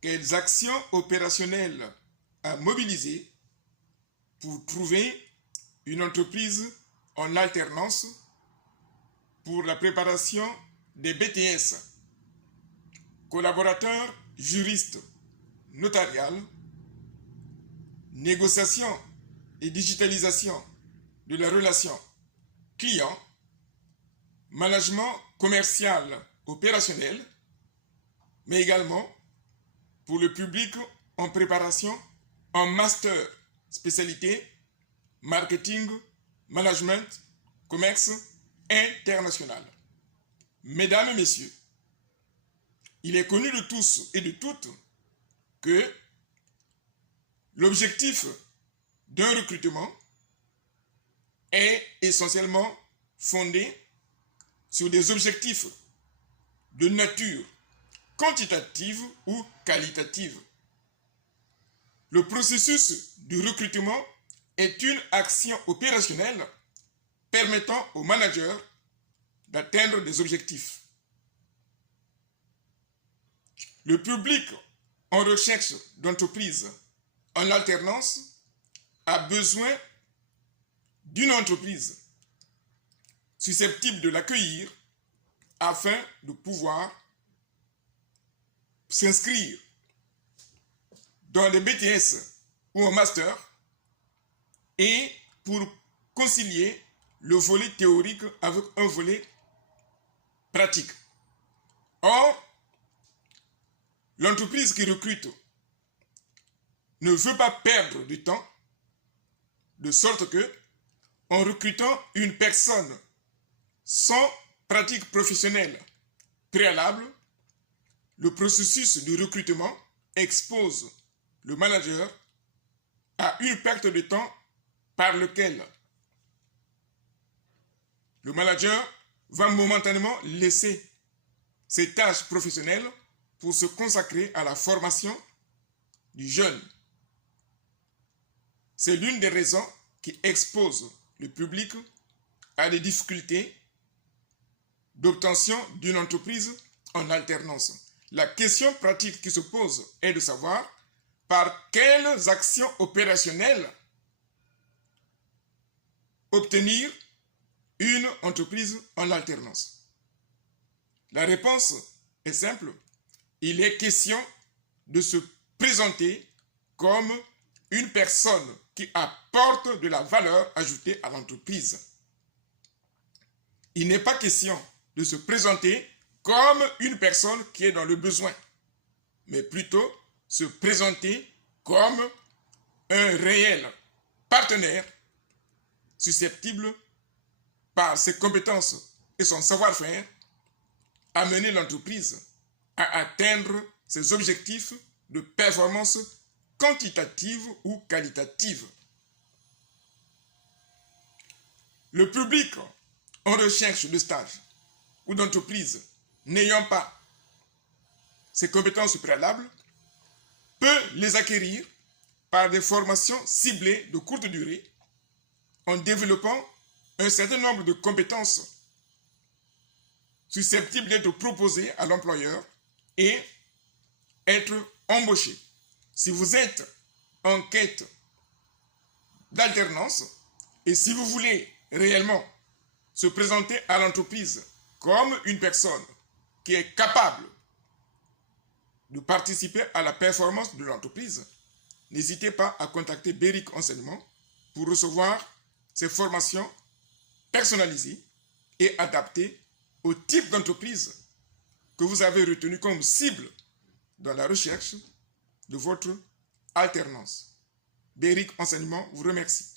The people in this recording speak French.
Quelles actions opérationnelles à mobiliser pour trouver une entreprise en alternance pour la préparation des BTS, collaborateurs juristes notariales, négociation et digitalisation de la relation client, management commercial opérationnel, mais également pour le public en préparation en master spécialité marketing, management, commerce international. Mesdames et messieurs, il est connu de tous et de toutes que l'objectif d'un recrutement est essentiellement fondé sur des objectifs de nature quantitative ou qualitative. Le processus du recrutement est une action opérationnelle permettant au manager d'atteindre des objectifs. Le public en recherche d'entreprise en alternance a besoin d'une entreprise susceptible de l'accueillir afin de pouvoir s'inscrire dans des BTS ou un master et pour concilier le volet théorique avec un volet pratique. Or, l'entreprise qui recrute ne veut pas perdre du temps, de sorte que, en recrutant une personne sans pratique professionnelle préalable, le processus de recrutement expose le manager à une perte de temps par lequel le manager va momentanément laisser ses tâches professionnelles pour se consacrer à la formation du jeune. C'est l'une des raisons qui expose le public à des difficultés d'obtention d'une entreprise en alternance. La question pratique qui se pose est de savoir par quelles actions opérationnelles obtenir une entreprise en alternance. La réponse est simple. Il est question de se présenter comme une personne qui apporte de la valeur ajoutée à l'entreprise. Il n'est pas question de se présenter comme une personne qui est dans le besoin, mais plutôt se présenter comme un réel partenaire susceptible, par ses compétences et son savoir-faire, à mener l'entreprise à atteindre ses objectifs de performance quantitative ou qualitative. Le public en recherche de stage ou d'entreprise n'ayant pas ces compétences préalables peut les acquérir par des formations ciblées de courte durée en développant un certain nombre de compétences susceptibles d'être proposées à l'employeur et être embauché. Si vous êtes en quête d'alternance et si vous voulez réellement se présenter à l'entreprise comme une personne qui est capable de participer à la performance de l'entreprise, n'hésitez pas à contacter Beric Enseignement pour recevoir ces formations personnalisées et adaptées au type d'entreprise que vous avez retenu comme cible dans la recherche de votre alternance. Beric Enseignement vous remercie.